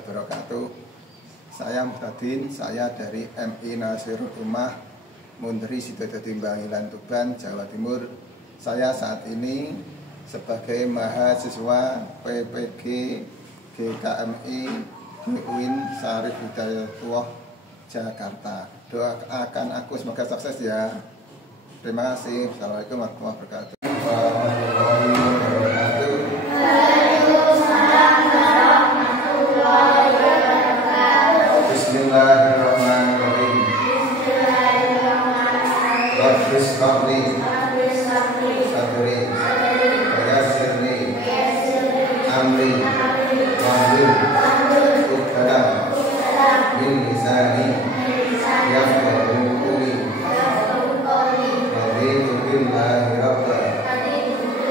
wabarakatuh. Saya Muhtadin, saya dari MI Nasirul Ummah, Mundri Sidoarjo Timbangilan Tuban, Jawa Timur. Saya saat ini sebagai mahasiswa PPG GKMI UIN Syarif Hidayatullah Jakarta. Doakan aku semoga sukses ya. Terima kasih. Assalamualaikum warahmatullahi wabarakatuh. Bismillahirrahmanirrahim. Rabbis rabbi sadri yassirli amri wahlul 'uqdatam min lisani yafqahu qawli. Raditu billahi rabban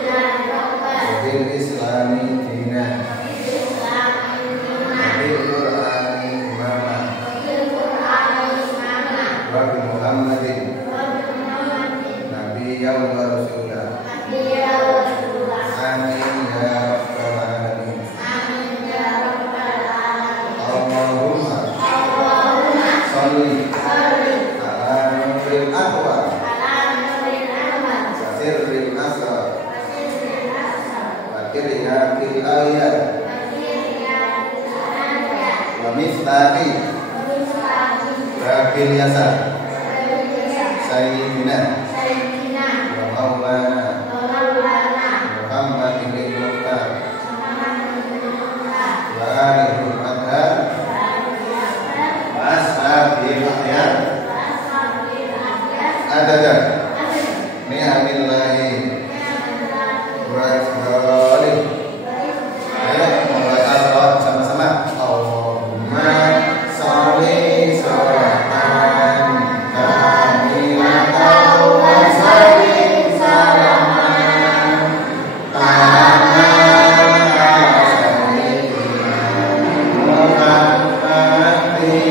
wa bil islami dinan wa bil qur'ani imaman wa bi Muhammadin nabiyyan wa rasulah. Amin ya rabbal alamin. Allahumma sholli ala nuril anwar sirril asrar wa kiryakil ayat wa miftahi babil yasar sayyidina wa maulana Muhammadin al-Mukhtar wa alihul adhar wa ashabil akhyar adada ni'amillahi wa ikhbalih. Ayo mulai Allah sama-sama. Allahumma sholli sholatan kamilatan wa sallim salaman taman ala sayyidina Muhammadin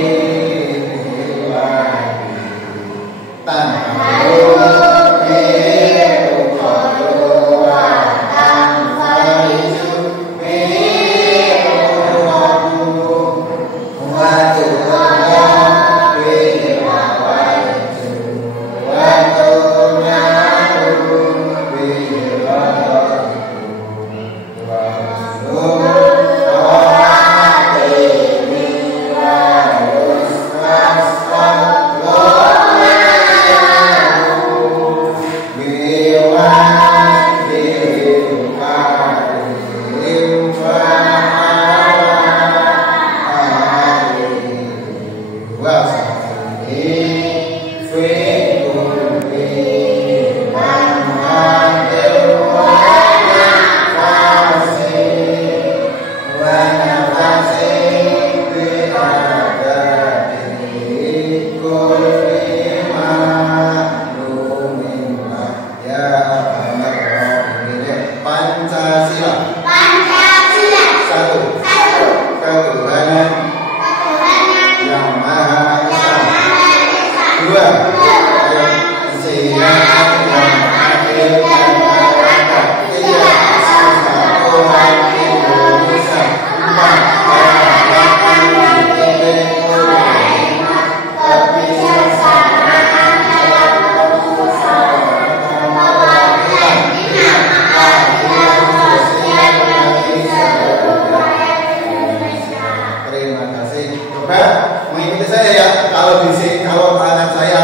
Kalau anak saya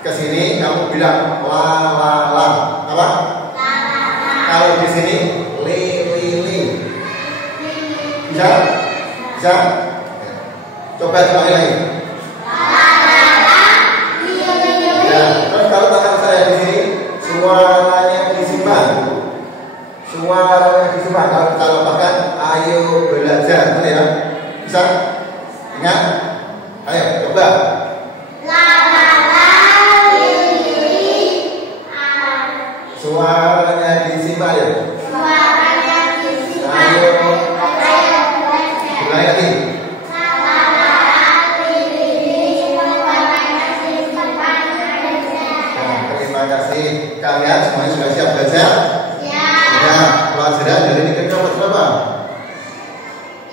kesini kamu bilang la la la apa? Kalau di sini li li li. Bisa? Bisa? Coba sekali lagi. Ya, terus kalau tangan saya di sini suaranya disimak. Suaranya disimak. Kalau makan ayo belajar, ya. Bisa? Ingat? Ayo coba. Suaranya disimak ya. Ayo mulai lagi. Terima kasih. Kalian semuanya sudah siap belajar? Ya. Pelajaran dari ini ke kelas berapa?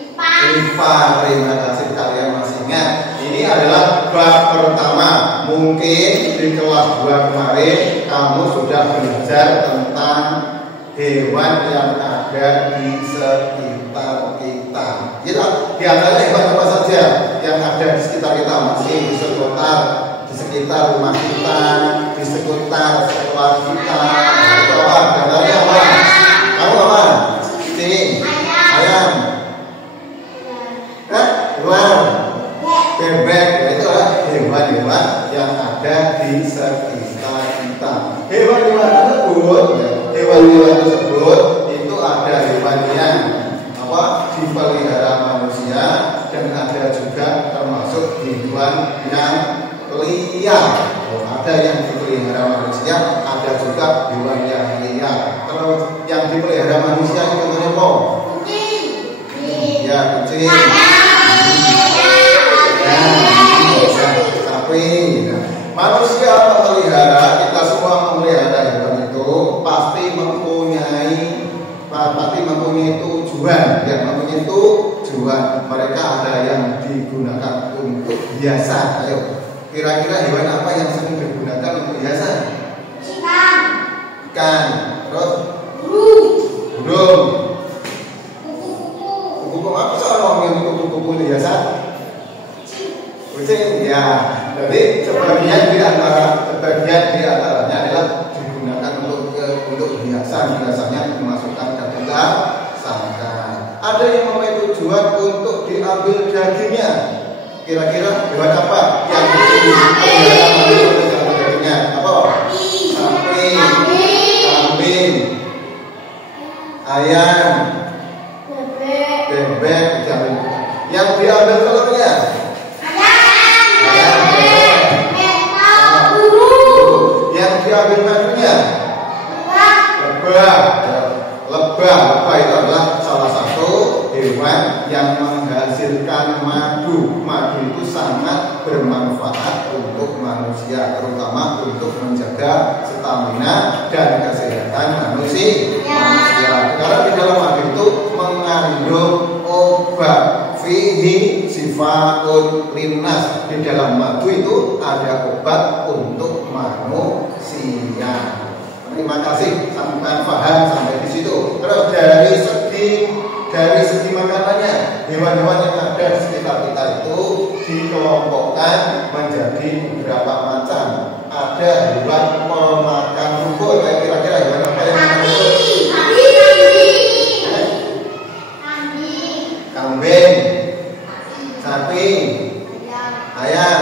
IPA. IPA. Terima kasih kalian masih ingat. Ini adalah bab pertama. Mungkin di kelas 2 kemarin kamu sudah belajar tentang hewan yang ada di sekitar kita. Gitu. Di antaranya hewan apa saja yang ada di sekitar kita? Masih di sekitar rumah kita, di sekitar sekolah kita. Itu apa? Gambarnya apa? Kamu apa? Sini. Ayam. Ular. Bebek. Itu adalah hewan-hewan yang ada di sekitar kita. Hewan-hewan tersebut itu ada hewan yang dipelihara manusia dan ada juga termasuk hewan yang liar. Ada yang dipelihara manusia, ada juga hewan yang liar. Terus yang dipelihara manusia itu apa? Kucing. Ya, kucing. Sapi. Manusia memelihara, kita semua memelihara hewan itu pasti mempunyai tujuan. Ya, mempunyai tujuan. Mereka ada yang digunakan untuk hiasan. Ayo, kira-kira hewan apa yang sering digunakan untuk hiasan? Ikan. Terus? Burung. Kupu-kupu. Apa soal yang kupu-kupu itu hiasan? Kucing. Ya. Jadi sebagian di antaranya adalah digunakan untuk hiasan. Biasanya dimasukkan ke dalam sangkar. Ada yang mempunyai tujuan untuk diambil dagingnya. Kira-kira hewan apa yang diambil dagingnya? Apa? Sapi, kambing, ayam, bebek. Yang diambil telurnya? Yang diambil madunya? Lebah itu adalah salah satu hewan yang menghasilkan madu. Madu itu sangat bermanfaat untuk manusia, terutama untuk menjaga stamina dan kesehatan manusia. Karena di dalam madu itu mengandung obat. Fihi sifatun linnas. Di dalam madu itu ada obat untuk manusia. Terima kasih, sampai paham sampai di situ. Terus dari segi makanannya, hewan-hewan yang ada di sekitar kita itu dikelompokkan menjadi beberapa macam. Ada hewan pemakan rumput. Kira-kira hewan apa yang makan rumput? Kambing, sapi, ayam,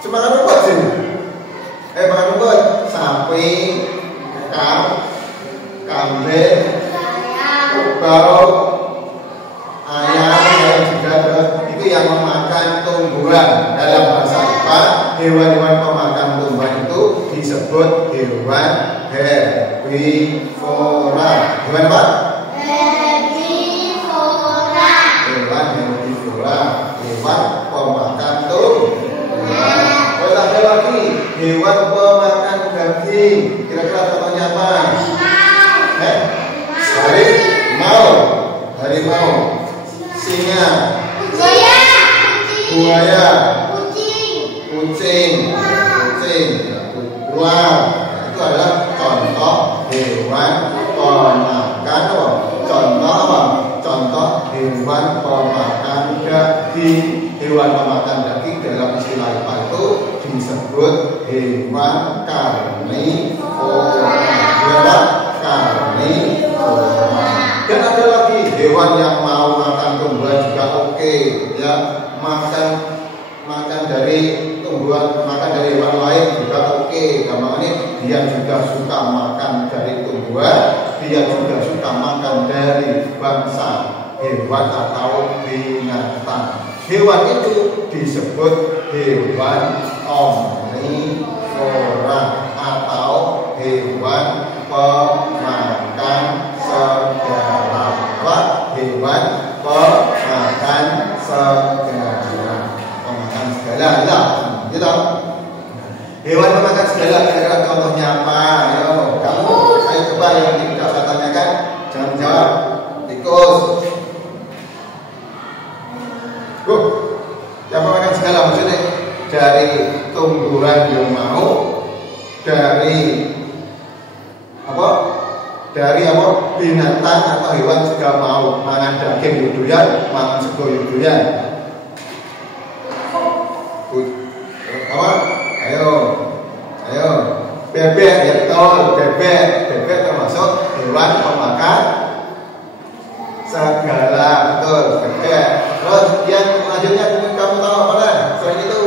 cuma makan rumput sih. Makan rumput, sapi, kambing, kerbau, ayam, dan juga itu yang memakan tumbuhan. Dalam bahasa IPA, hewan-hewan pemakan tumbuhan itu disebut hewan herbivora. Hewan apa? Hewan pemakan tumbuhan. Terus ada lagi hewan pemakan daging. Kira-kira contohnya apa? Harimau, singa, buaya, kucing, ular. Itu adalah contoh hewan pemakan. Contoh hewan pemakan daging. Hewan pemakan daging dalam istilah IPA itu disebut hewan karnivora. Dan ada lagi hewan yang mau makan tumbuhan juga oke. Ya, makan dari tumbuhan, makan dari hewan lain juga oke. Gampangnya dia juga suka makan dari tumbuhan, dia juga suka makan dari bangsa hewan atau binatang. Hewan itu disebut hewan omnivora atau hewan pemakan segala. Hewan pemakan segala. Gitu. Hewan pemakan segala. Kira-kira contohnya apa? Ayo, kamu. Saya coba yang tidak saya tanyakan. Jangan jawab. Tikus, tumbuhan yang mau, dari apa? Dari apa? Binatang atau hewan juga mau. Mangan daging yudoyan, mangan sego yudoyan. Apa? Ayo. Bebek, ya betul. Bebek termasuk hewan pemakan segala, betul. Bebek. Terus yang selanjutnya kamu tahu apa lah? Selain itu,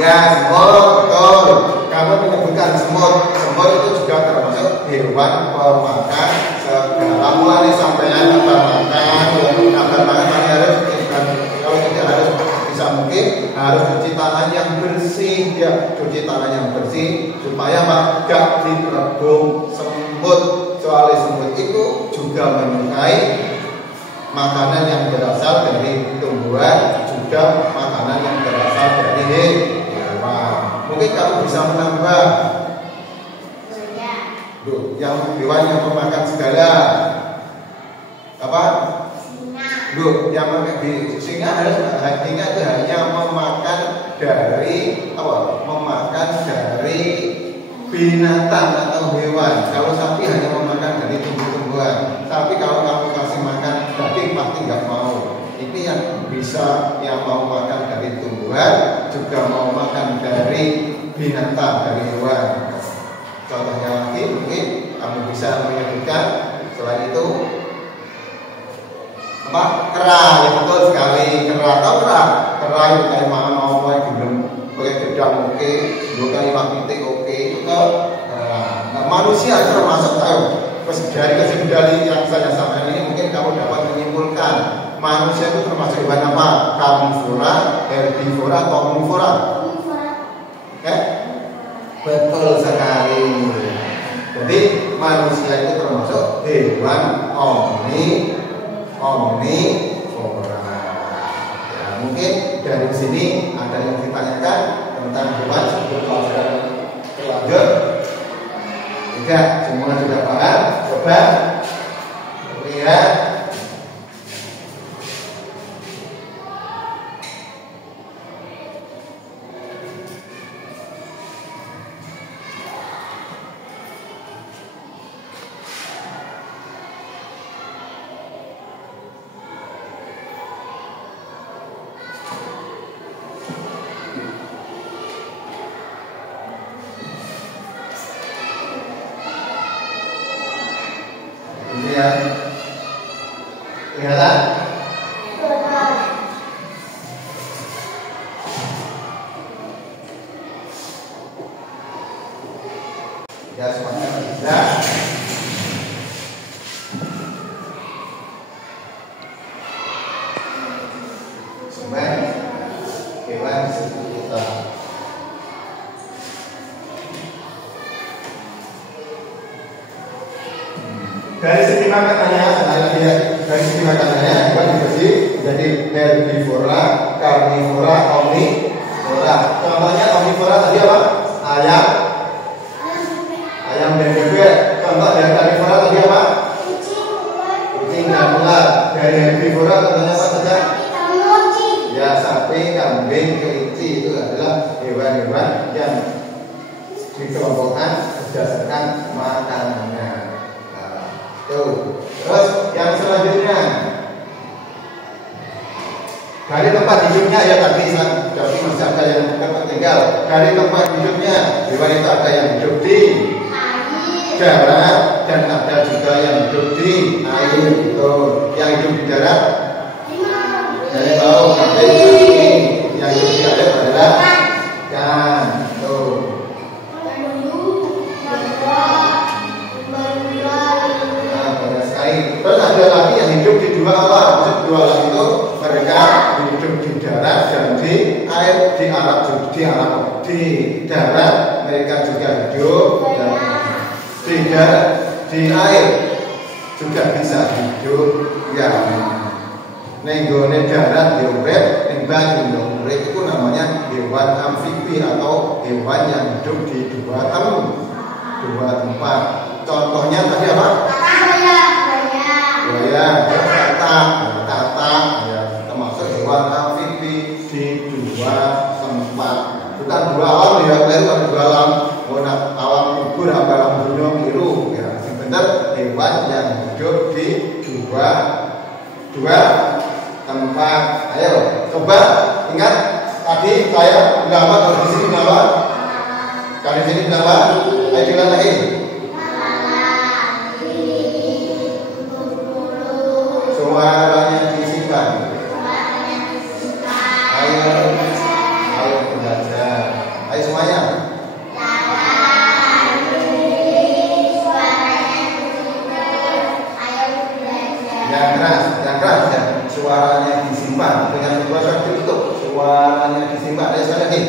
ya semut, betul. Kamu menyebutkan semut. Semut itu juga termasuk hewan pemakan segala. Mulai sampean makan, harus kalau tidak harus bisa mungkin harus cuci tangan yang bersih, ya cuci tangan yang bersih supaya gak ditergum semut. Soalnya semut itu juga menyukai makanan yang berasal dari tumbuhan, juga makanan yang berasal dari hewan. Mungkin kamu bisa menambah yang hewan yang memakan segala apa? Yang singa itu hanya memakan dari apa? Memakan dari binatang atau hewan. Kalau sapi hanya memakan dari tumbuh-tumbuhan. Tapi kalau kamu kasih makan daging pasti nggak mau. Ini yang bisa yang mau makan dari tumbuhan, juga mau makan dari binatang, dari hewan. Contohnya lagi mungkin kamu bisa menyebutkan selain itu apa? Kera, ya betul sekali. Kera, tahu kera? Kera itu kayak mau belum pakai gedang oke, bukan pitik oke, itu nah, manusia termasuk tahu. Dari kesimpulan yang saya sampaikan ini mungkin kamu dapat menyimpulkan manusia itu termasuk hewan apa? Karnivora, herbivora, atau omnivora? Betul sekali. Jadi manusia itu termasuk hewan omnivora. Ya, mungkin dari sini ada yang ditanyakan tentang hewan sebelum pelajaran berlanjut. Tidak, semua sudah paham. Coba lihat. Kelihatan? Ya, semuanya bisa. Semen, hewan seperti kita. Dari segi makanannya, dari segi makanannya hewan dibagi menjadi herbivora, karnivora, omnivora. Contohnya omnivora tadi apa? Ayam dan bebek. Contoh dari karnivora tadi apa? Kucing dan ular. Dari herbivora contohnya apa saja? Ya, sapi, kambing, kelinci itu adalah hewan-hewan yang dikelompokkan berdasarkan makanannya. Tuh. Terus yang selanjutnya dari tempat hidupnya, ya tadi masih ada yang tertinggal. Dari tempat hidupnya hewan itu ada yang hidup di darat dan ada juga yang hidup di air. Tuh. Yang hidup di darat dari bawah sampai kaki. Yang hidup di air adalah ikan. Tuh. Terus ada lagi yang hidup di dua alam. Dua alam itu mereka hidup di darat dan di air. Di darat mereka juga hidup, dan di air juga bisa hidup. Ya, nenggone darat diurep, ning banyu diurep, itu namanya hewan amfibi atau hewan yang hidup di dua tempat. Contohnya tadi apa? Buaya, katak, ya, termasuk hewan amfibi di dua tempat. tempat. Bukan dua alam ya, bukan dua alam. Alam kubur apa alam dunia biru ya. Benar hewan yang hidup di dua tempat. Ayo coba ingat tadi saya bilang apa, kalau di sini bilang apa? Kalau di sini bilang apa? Ayo bilang lagi. Suaranya disimpan. Ayo belajar. Ayo semuanya. Yang keras ya. Suaranya disimpan dengan dua suara ditutup. Suaranya disimpan. Ayo sekali lagi.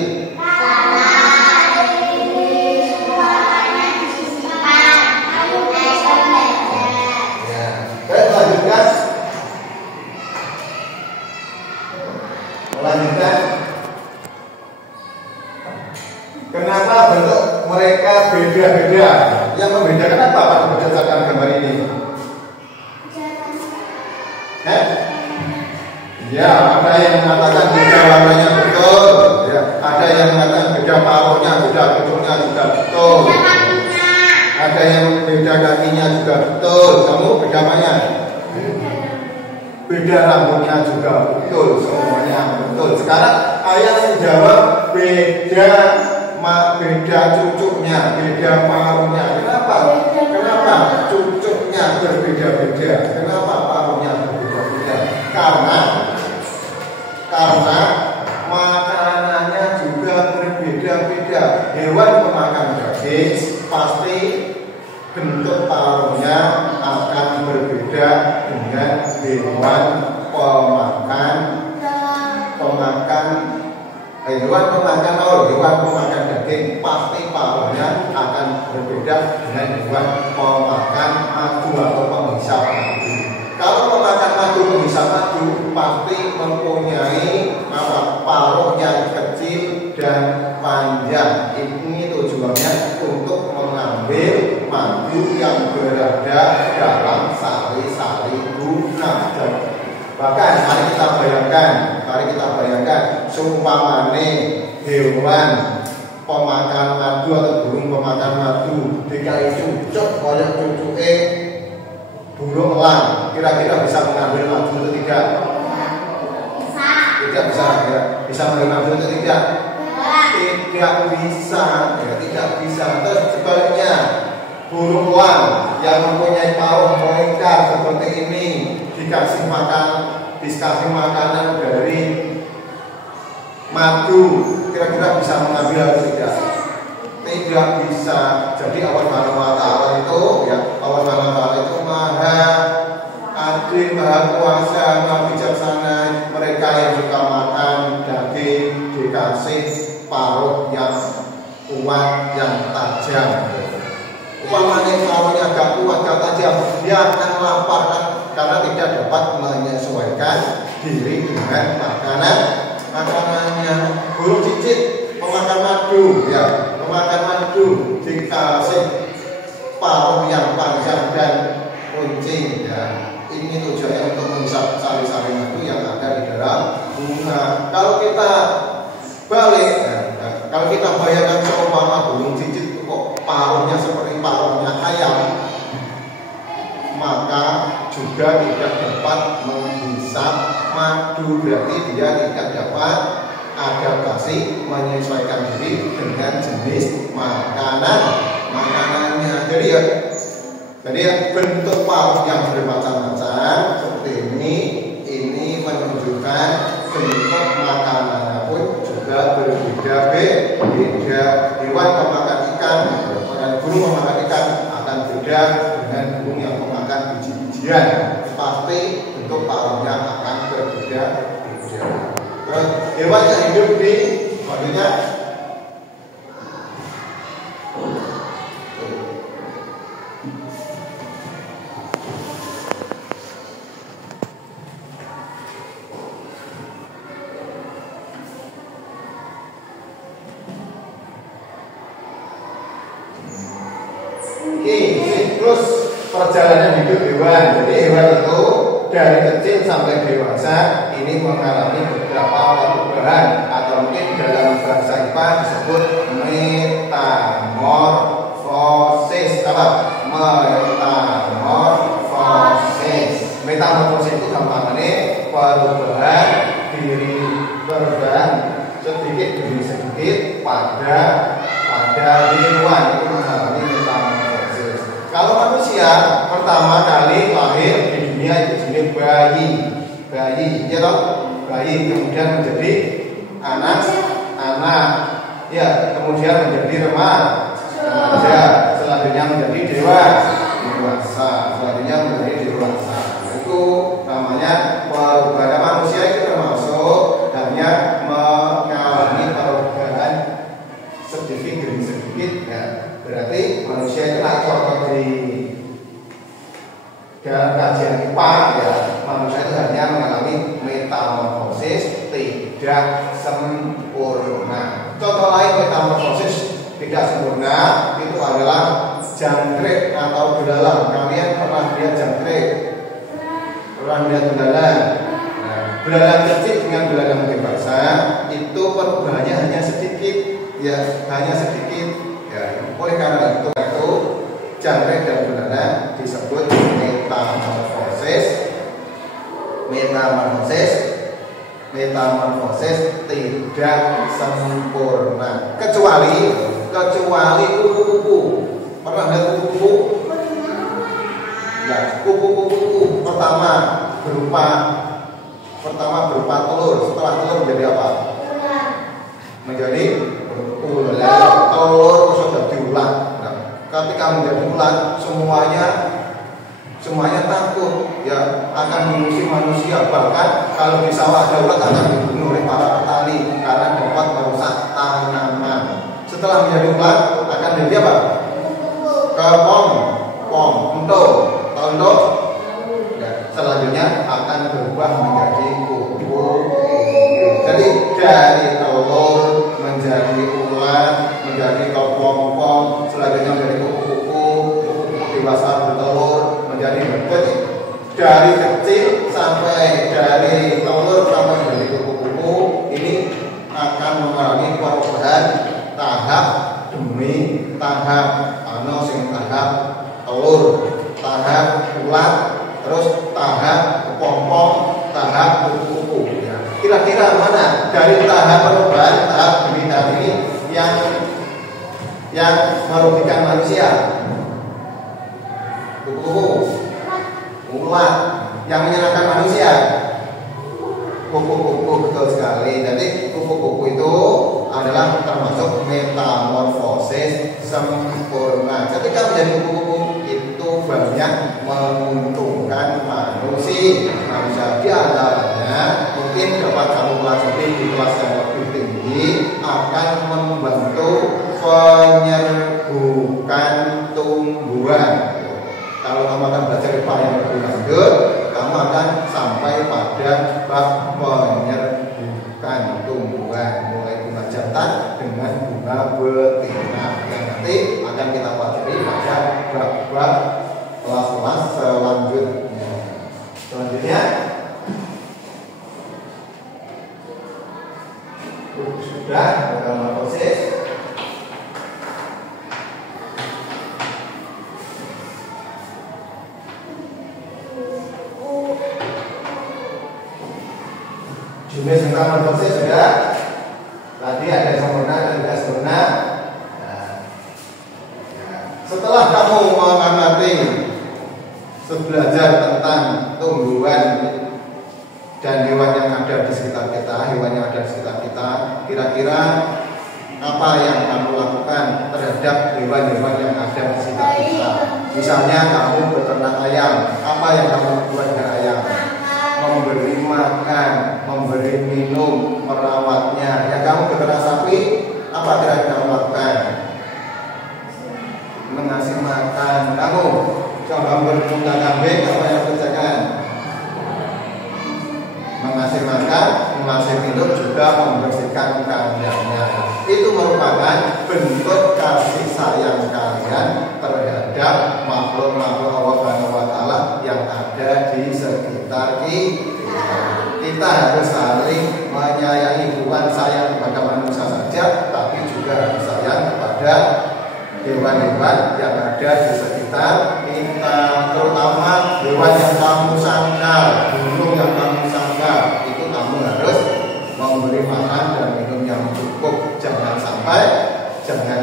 Ya. Baik, lanjutkan. Kenapa bentuk mereka beda-beda? Yang membedakan apa Pak berdasarkan gambar ini? Ya, ada yang mengatakan beda warnanya betul, ya. Ada yang mengatakan beda paruhnya, beda bentuknya juga betul. Ada yang beda kakinya juga betul. Kamu beda apanya? Beda rambutnya juga betul, semuanya betul. Sekarang ayah menjawab beda cucuknya, beda paruhnya. Kenapa? Kenapa cucuknya berbeda-beda? Kenapa paruhnya berbeda-beda? Karena makanannya juga berbeda-beda. Hewan pemakan daging pasti bentuk paruhnya akan berbeda dengan hewan pemakan daging pasti paruhnya akan berbeda dengan hewan pemakan madu atau penghisap madu. Kalau pemakan madu penghisap madu pasti mempunyai paruh yang kecil dan panjang. Ini tujuannya untuk mengambil madu yang berada dalam sari-sari bunga. Bahkan mari kita bayangkan seumpamane hewan pemakan madu atau burung pemakan madu dikai cucuk kaya cucuke burung elang, kira-kira bisa mengambil madu atau tidak? Tidak bisa. Bisa mengambil madu atau tidak? Tidak bisa, ya, tidak bisa. Terus sebaliknya burung elang yang mempunyai paruh melingkar seperti ini dikasih makanan dari madu, kira-kira bisa mengambil atau tidak? Tidak bisa. Jadi Allah Subhanahu wa Ta'ala itu, ya, Allah Subhanahu wa Ta'ala itu Maha Adil, Maha Kuasa, Maha Bijaksana. Mereka yang suka makan daging dikasih paruh yang kuat, yang tajam. Umpamanya paruhnya agak kuat, agak tajam, dia akan lapar karena tidak dapat menyesuaikan diri dengan makanannya. Burung cicit pemakan madu, ya, pemakan madu dikasih paruh yang panjang dan runcing, ya. Ini tujuannya untuk menghisap sari-sari madu yang ada di dalam bunga. Kalau kita balik, kalau kita bayangkan seumpama burung cicit kok paruhnya seperti paruhnya ayam, maka juga tidak dapat menghisap madu. Berarti dia tidak dapat adaptasi menyesuaikan diri dengan jenis makanannya. Jadi ya bentuk paruh yang bermacam-macam seperti ini menunjukkan bentuk makanannya pun juga berbeda-beda. Hewan pemakan ikan dan burung pemakan ikan akan beda dengan burung yang memakan biji-bijian. Pasti bentuk paruhnya akan berbeda-beda. Terus hewan yang hidup di maksudnya siklus perjalanan hidup hewan. Jadi hewan itu dari kecil sampai dewasa ini mengalami beberapa perubahan atau mungkin dalam bahasa IPA disebut metamorfosis. Apa? Metamorfosis. Metamorfosis itu gampangnya perubahan sedikit demi sedikit pada hewan, itu mengalami metamorfosis. Kalau manusia pertama kali lahir di dunia itu jenis bayi, ya toh? Bayi kemudian menjadi anak, ya, kemudian menjadi remaja, selanjutnya menjadi dewasa, selanjutnya menjadi dewasa. Itu namanya perubahan. Manusia itu termasuk hanya mengalami perubahan sedikit demi sedikit, ya. Berarti manusia itu contoh di dalam kajian IPA, ya, manusia itu hanya mengalami metamorfosis tidak sempurna. Contoh lain metamorfosis tidak sempurna itu adalah jangkrik atau belalang. Kalian pernah lihat jangkrik? Pernah lihat belalang? Nah, belalang kecil dengan belalang dewasa itu perubahannya hanya sedikit, ya, hanya sedikit. Ya, oleh karena itu jangkrik dan belalang disebut metamorfosis tidak sempurna, kecuali kupu-kupu. Pernah lihat kupu-kupu? Nah, kupu-kupu pertama berupa telur. Setelah telur menjadi apa? Menjadi ular. Telur sudah diulang. Nah, ketika menjadi ular, semuanya takut, ya, akan mengusir manusia. Bahkan kalau di sawah ada ulat akan dibunuh oleh para petani karena dapat merusak tanaman. Setelah menjadi ulat akan menjadi apa? Untuk selanjutnya akan berubah menjadi kupu. Jadi dari telur menjadi ulat, menjadi kepompong, selanjutnya menjadi kupu-kupu dewasa bertelur, menjadi berikut. Dari kecil sampai dari telur sampai menjadi kupu-kupu ini akan mengalami perubahan tahap demi tahap. Tahap telur, tahap ulat, terus tahap kepompong, tahap kupu-kupu. Ya. Kira-kira mana dari tahap perubahan tahap demi tahap ini yang merugikan manusia? Kupu-kupu, ulat. Yang menyenangkan manusia? Kupu-kupu, betul sekali. Jadi kupu-kupu itu adalah termasuk metamorfosis sempurna. Ketika menjadi kupu-kupu itu banyak menguntungkan manusia. Di antaranya mungkin dapat kamu pelajari di kelas yang lebih tinggi, akan membantu penyerbukan tumbuhan. Kalau kamu akan belajar IPA yang lebih lanjut, kamu akan sampai pada bab penyerbukan tumbuhan, mulai bunga jantan dengan bunga betina, yang nanti akan kita pelajari pada bab-bab kelas-kelas selanjutnya. Sudah metamorfosis. Jenis metamorfosis sudah. Tadi ada sempurna dan tidak sempurna. Setelah kamu mengamati belajar tentang tumbuhan dan hewan yang ada di sekitar kita, kira-kira apa yang kamu lakukan terhadap hewan-hewan yang ada di sekitar kita? Misalnya kamu beternak ayam, apa yang kamu lakukan dengan ayam? Memberi makan, memberi minum, merawatnya. Ya, kamu beternak sapi, apa yang kamu lakukan? Mengasih makan. Kamu coba berbuka kambing, apa yang kerjakan? Mengasih makan, mengasih minum, juga membersihkan kandangnya. Itu merupakan bentuk kasih sayang kalian terhadap makhluk-makhluk Allah Subhanahu wa Ta'ala yang ada di sekitar kita. Kita harus saling menyayangi, bukan sayang kepada manusia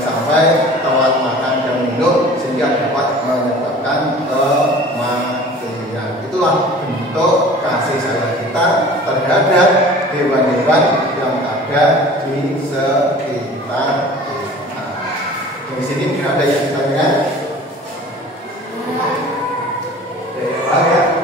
sampai telat makan dan minum sehingga dapat menyebabkan kematian. Itulah bentuk kasih sayang kita terhadap hewan-hewan yang ada di sekitar kita. Di sini mungkin ada yang ditanya. Ya.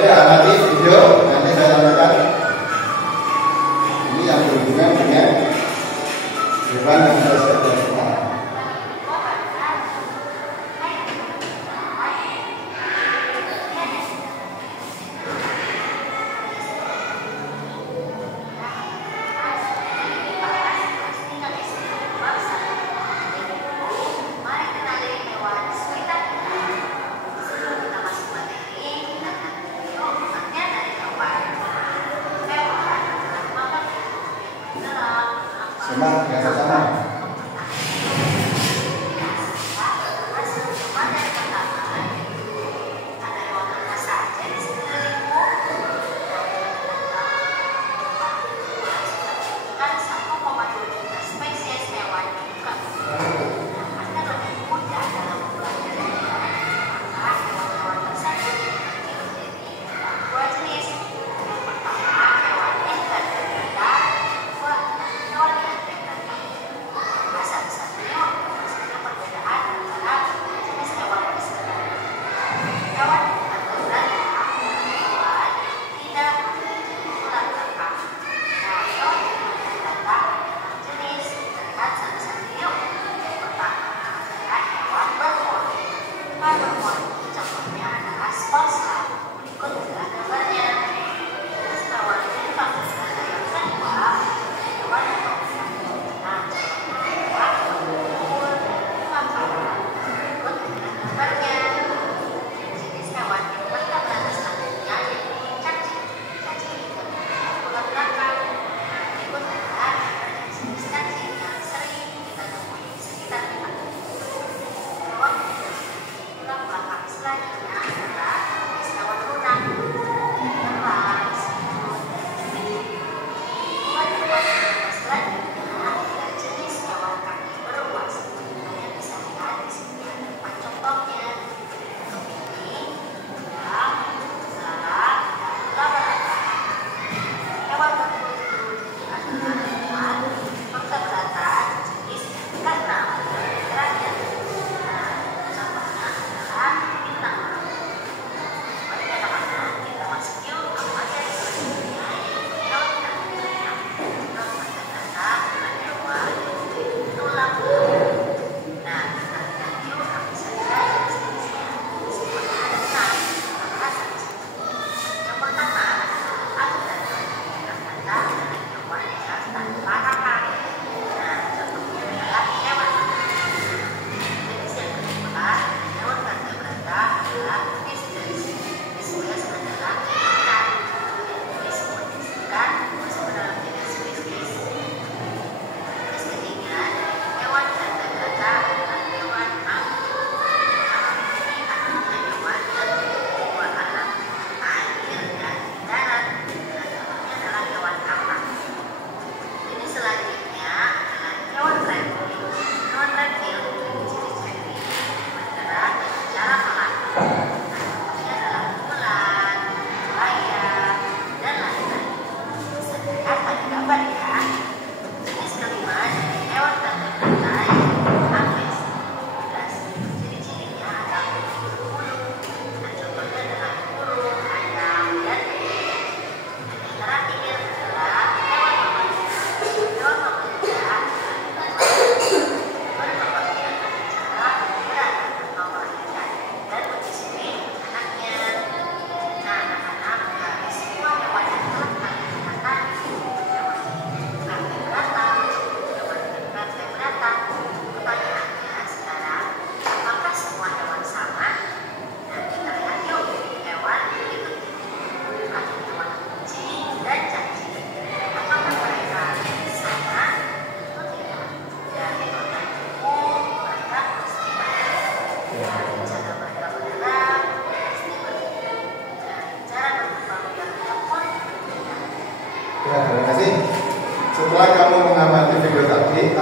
Ya, nanti video nanti saya sampaikan ini yang berhubungan dengan hewan yang harus kita lakukan. Semangat yang sama.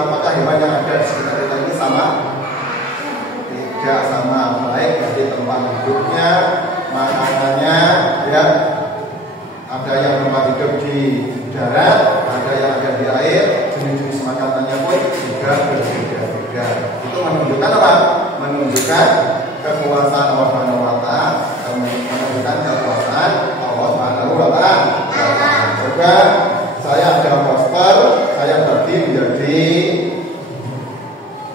apakah hewan yang ada di sekitar kita ini sama? Tidak sama, baik dari tempat hidupnya, makanannya, ya. Ada yang tempat hidup di darat, ada yang ada di air, jenis-jenis makanannya pun juga berbeda-beda. Itu menunjukkan apa? Menunjukkan kekuasaan Allah Subhanahu wa Ta'ala, menunjukkan kekuasaan Allah Subhanahu wa Ta'ala. Juga saya ada poster, saya bagi menjadi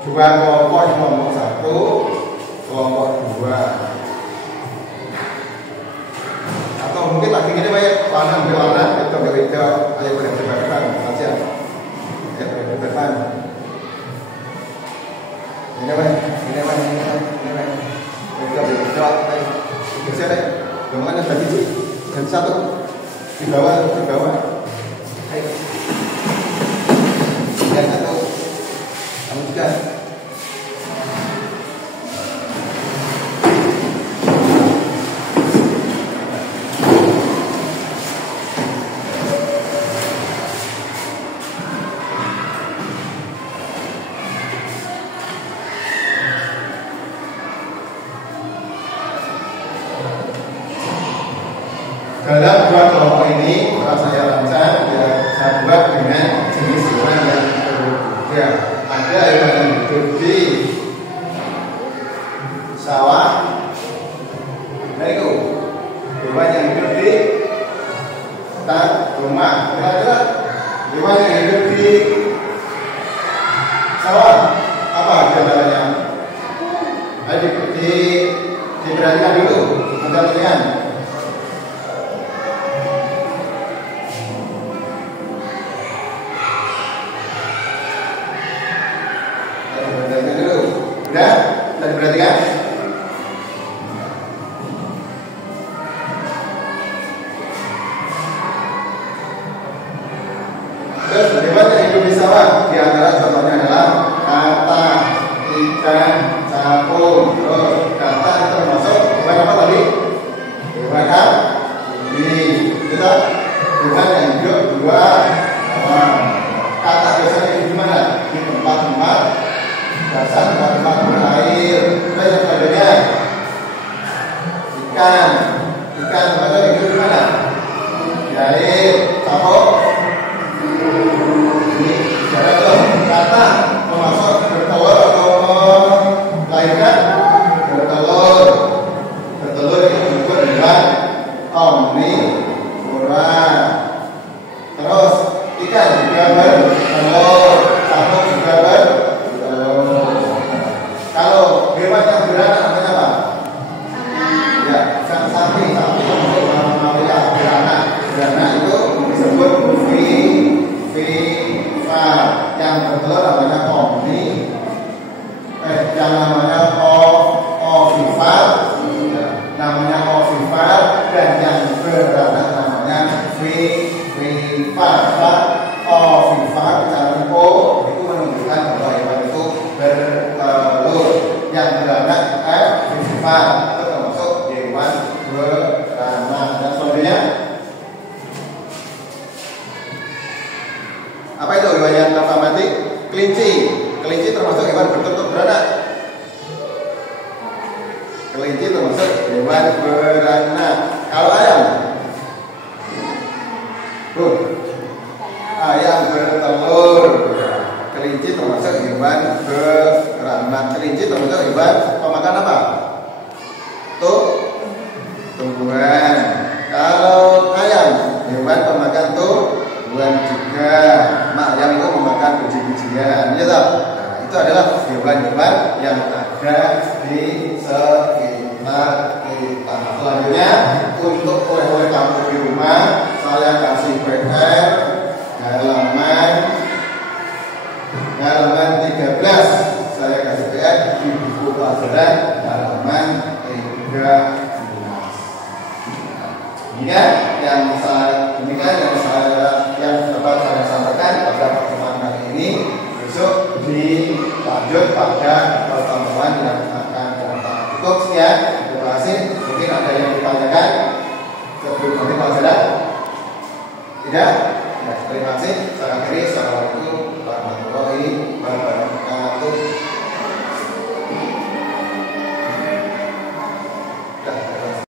dua kelompok, kelompok 1, kelompok 2. Atau mungkin lagi gini Pak, warna ambil warna, itu ambil hijau, ayo berdebat-debat saja. Ya berdebat. Ini Pak, ini Pak, ini Pak. Itu ambil hijau, ayo. Geser deh. Jangan bagi sih. Dan 1 di bawah, di bawah. Ayo. Yang 1. Kamu juga. Dalam dua kelompok ini, kalau saya rancang, ya, saya buat dengan jenis hewan yang berbeda. Ada hewan yang hidup di sawah, nah itu hewan yang hidup di rumah. Kira-kira hewan yang hidup di sawah apa gambarannya? Ayo diperhatikan dulu, ada pilihan. Udah? Sudah diperhatikan? Terus hewan yang hidup di sawah, di antara contohnya adalah kata, ikan, capung. Terus kata itu termasuk hewan apa tadi? Hewan ini. Kita hewan yang hidup dua. Kata biasanya hidup di mana? Di tempat-tempat dasar, tempat-tempat berair. Terus yang sebagainya. Ikan apa hidup di mana? Di air. Capung. Ini darat tuh. Kata termasuk bertelur atau melahirkan? Bertelur. Bertelur itu disebut dengan omnivora. Terus ikan juga bertelur, capung juga bertelur. Kalau hewan yang beranak namanya apa? Ya, sapi beranak. Beranak itu disebut ovipar. Yang bertelur namanya yang namanya ovipar. Namanya ovipar, dan yang beranak namanya vivipar. Ovipar cara O itu menunjukkan bahwa hewan itu bertelur. Yang beranak vivipar itu termasuk hewan beranak. Dan selanjutnya apa itu hewan yang mati? Kelinci. Kelinci termasuk hewan bertelur beranak. Kelinci termasuk hewan beranak. Kalau ayam, ayam bertelur. Kelinci termasuk hewan beranak. Kelinci termasuk hewan pemakan apa? Tumbuhan. Kalau ayam, hewan pemakan tumbuhan juga. Ayam itu memakan biji-bijian. Ya toh? Nah, itu adalah hewan-hewan yang ada di sekitar kita. Selanjutnya, untuk oleh-oleh kamu di rumah, saya kasih PR halaman 13. Saya kasih PR di buku pelajaran halaman 13. Yang dapat saya sampaikan pada pertemuan kali ini. Besok dilanjut pada pertemuan yang akan datang. Cukup sekian. Terima kasih. Mungkin ada yang ditanyakan sebelum nanti pelajaran? Tidak? Ya, terima kasih. Saya akhiri.